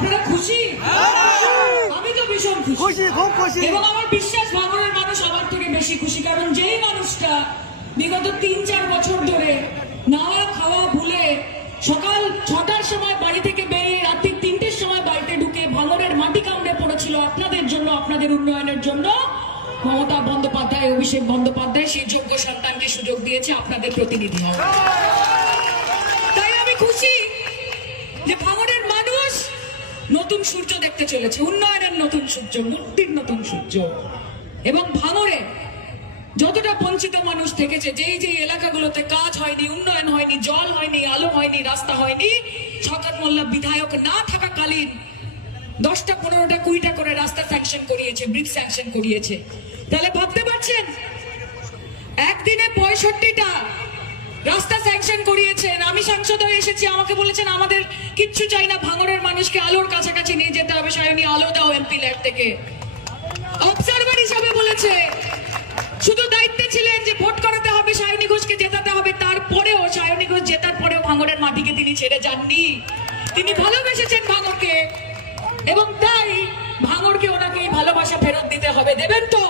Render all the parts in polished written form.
আপনারা খুশি? আমি তো ভীষণ খুশি, খুব খুশি। এবং আমার বিশ্বাস ভাঙড়ের মানুষ আমার থেকে বেশি খুশি, কারণ যেই মানুষটা বিগত 3-4 বছর ধরে নাওয়া খাওয়া ভুলে সকাল 6টার সময় বাড়ি থেকে বেরিয়ে রাত্রি 3টের সময় বাড়িতে ঢুকে ভাঙড়ের মাটি কামড়ে পড়েছিল আপনাদের জন্য, আপনাদের উন্নয়নের জন্য, মমতা বন্দ্যোপাধ্যায়, অভিষেক বন্দ্যোপাধ্যায় সেই যোগ্য সন্তানকে সুযোগ দিয়েছে আপনাদের প্রতিনিধি হওয়ার। তাই আমি খুশি যে ভাঙড়ের মানুষ নতুন সূর্য দেখতে চলেছে, উন্নয়নের নতুন সূর্য, মুক্তির নতুন সূর্য। এবং ভাঙড়ে যতটা বঞ্চিত মানুষ থেকেছে, যেই যেই এলাকাগুলোতে কাজ হয়নি, উন্নয়ন হয়নি, জল হয়নি, আলো হয়নি, রাস্তা হয়নি, শওকত মোল্লা বিধায়ক না থাকাকালীন 10টা 15টা 20টা করে রাস্তা স্যাংশন করিয়েছে, ব্রিজ স্যাংশন করিয়েছে। তাহলে ভাবতে পারছেন একদিনে 65টা রাস্তা স্যাংশন করিয়েছেন। আমি সাংসদ হয়ে এসেছি, আমাকে বলেছেন আমাদের কিচ্ছু চাই না, ভাঙড়ের মানুষকে আলোর কাছাকাছি নিয়ে যেতে হবে, সায়নী আলো দাও এমপি ল্যাব থেকে। অবজারভার হিসাবে বলেছে, শুধু দায়িত্বে ছিলেন যে ভোট করাতে হবে, সায়নী ঘোষকে জেতাতে হবে, তারপরেও সায়নী ঘোষ জেতার পরেও ভাঙড়ের মাটিকে তিনি ছেড়ে যাননি। তিনি ভালোবেসেছেন ভাঙড়কে, এবং তাই ভাঙড়কে ওনাকে ভালোবাসা ফেরত দিতে হবে। দেবেন তো?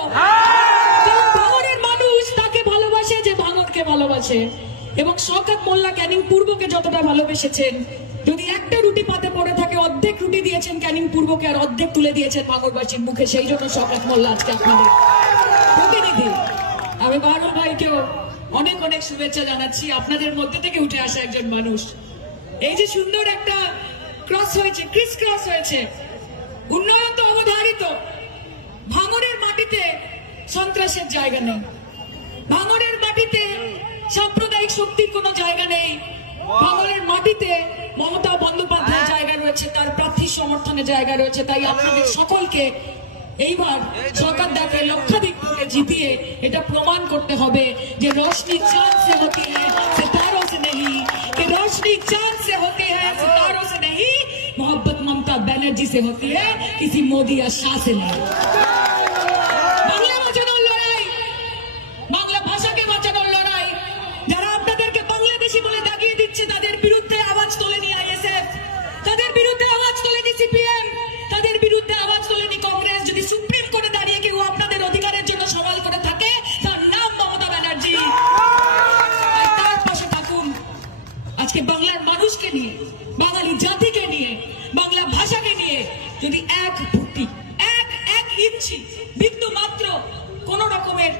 ভাঙড়ের মানুষ তাকে ভালোবাসে যে ভাঙড়কে ভালোবাসে। এবং শওকত মোল্লা ক্যানিং পূর্বকে যতটা ভালোবেসেছেন, যদি একটা রুটি পাতে পড়ে থাকে অর্ধেক রুটি দিয়েছেন ক্যানিং পূর্বকে, আর অর্ধেক তুলে দিয়েছেন ভাঙড়বাসীর মুখে। সেই জন্য শওকত মোল্লা আজকে আপনাদের প্রতিনিধি। আমি বাহাদুর ভাইকেও অনেক অনেক শুভেচ্ছা জানাচ্ছি, আপনাদের মধ্যে থেকে উঠে আসা একজন মানুষ। এই যে সুন্দর একটা ক্রস হয়েছে, ক্রিস ক্রস হয়েছে, উন্নয়ন তো অবধারিত। ভাঙড়ের মাটিতে সন্ত্রাসের জায়গা নেই, ভাঙড়ের মাটিতে সাম্প্রদায়িক শক্তির কোনো জায়গা নেই, ভাঙড়ের মাটিতে মমতা বন্দ্যোপাধ্যায়ের জায়গা রয়েছে, তার প্রার্থীর সমর্থনে জায়গা রয়েছে। তাই আপনাদের সকলকে এইবার সরকার দাকে লক্ষাধিক ভোটে জিতিয়ে এটা প্রমাণ করতে হবে যে रोशनी चांद से होती है सितारों से नहीं, कि रोशनी चांद से होती है सितारों से नहीं, मोहब्बत ममता बनर्जी से होती है, किसी मोदी या शाह से नहीं। বাংলা বাঁচানোর লড়াই, বাংলা ভাষাকে বাঁচানোর লড়াই, যারা আপনাদেরকে বাংলাদেশি বলে দাগিয়ে দিচ্ছে তাদের বিরুদ্ধে আওয়াজ তোলেনি আইএসএফ, তাদের বিরুদ্ধে আওয়াজ তোলেনি সিপিএম, তাদের বিরুদ্ধে আওয়াজ তোলেনি কংগ্রেস। যদি সুপ্রিম কোর্টে দাঁড়িয়ে কেউ আপনাদের অধিকারের জন্য সওয়াল করে থাকে, তার নাম মমতা ব্যানার্জি। তার পাশে থাকুন। আজকে বাংলার মানুষকে নিয়ে, বাঙালি জাতিকে নিয়ে, বাংলা ভাষাকে নিয়ে যদি এক ফুটি, এক ইঞ্চি বিন্দু মাত্র কোন রকমের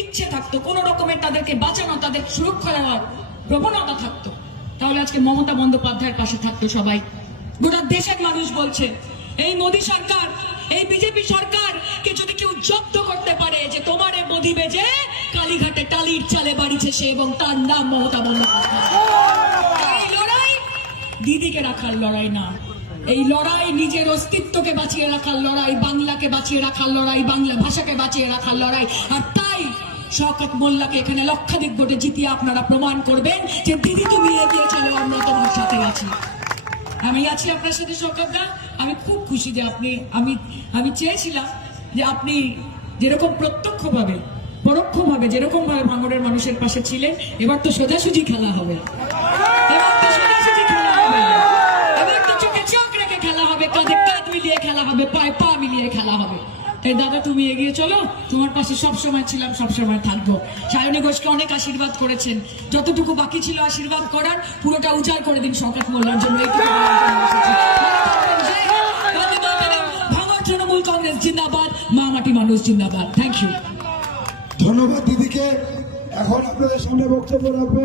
ইচ্ছে থাকতো, কোন রকমের তাদেরকে বাঁচানো, তাদের সুরক্ষা দেওয়ার প্রবণতা থাকতো, তাহলে আজকে মমতা বন্দ্যোপাধ্যায়ের পাশে থাকতো সবাই। গোটা দেশের মানুষ বলছে এই মোদী সরকার, এই বিজেপি সরকারকে যদি কেউ জব্দ করতে পারে, যে তোমারে মোদী বেজে কালীঘাটে টালির চালে বাড়িছে সে, এবং তার নাম মমতা বন্দ্যোপাধ্যায়। এই লড়াই দিদিকে রাখার লড়াই না, এই লড়াই নিজের অস্তিত্বকে বাঁচিয়ে রাখার লড়াই, বাংলাকে বাঁচিয়ে রাখার লড়াই, বাংলা ভাষাকে বাঁচিয়ে রাখার লড়াই। আর তাই শওকত মোল্লাকে এখানে লক্ষাধিক ভোটে জিতিয়ে আপনারা প্রমাণ করবেন যে দিদি তুমি এগিয়ে চলো, আমরা তোমার সাথে আছি। আমি আছি আপনার সাথে শওকত দা। আমি খুব খুশি যে আমি চেয়েছিলাম যে আপনি যেরকম প্রত্যক্ষভাবে পরোক্ষভাবে যেরকম ভাবে ভাঙড়ের মানুষের পাশে ছিলেন, এবার তো সোজাসুজি খেলা হবে, এবার তো সোজাসুজি খেলা হবে, এবার তো চোখে চোখ রেখে খেলা হবে, কাঁধে কাঁধ মিলিয়ে খেলা হবে, পায়ে পা মিলিয়ে খেলা হবে। তাই দাদা তুমি এগিয়ে চলো, তোমার পাশে সবসময় ছিলাম, সবসময় থাকবো। সায়নী ঘোষকে অনেক আশীর্বাদ করেছেন, যতটুকু বাকি ছিল আশীর্বাদ করার পুরোটা উজাড় করে দিন শওকত মোল্লার জন্য। ভাঙড় তৃণমূল কংগ্রেস জিন্দাবাদ, মা মাটি মানুষ জিন্দাবাদ। Thank you. ধন্যবাদ দিদিকে। এখন আপনাদের সামনে বক্তব্য রাখবে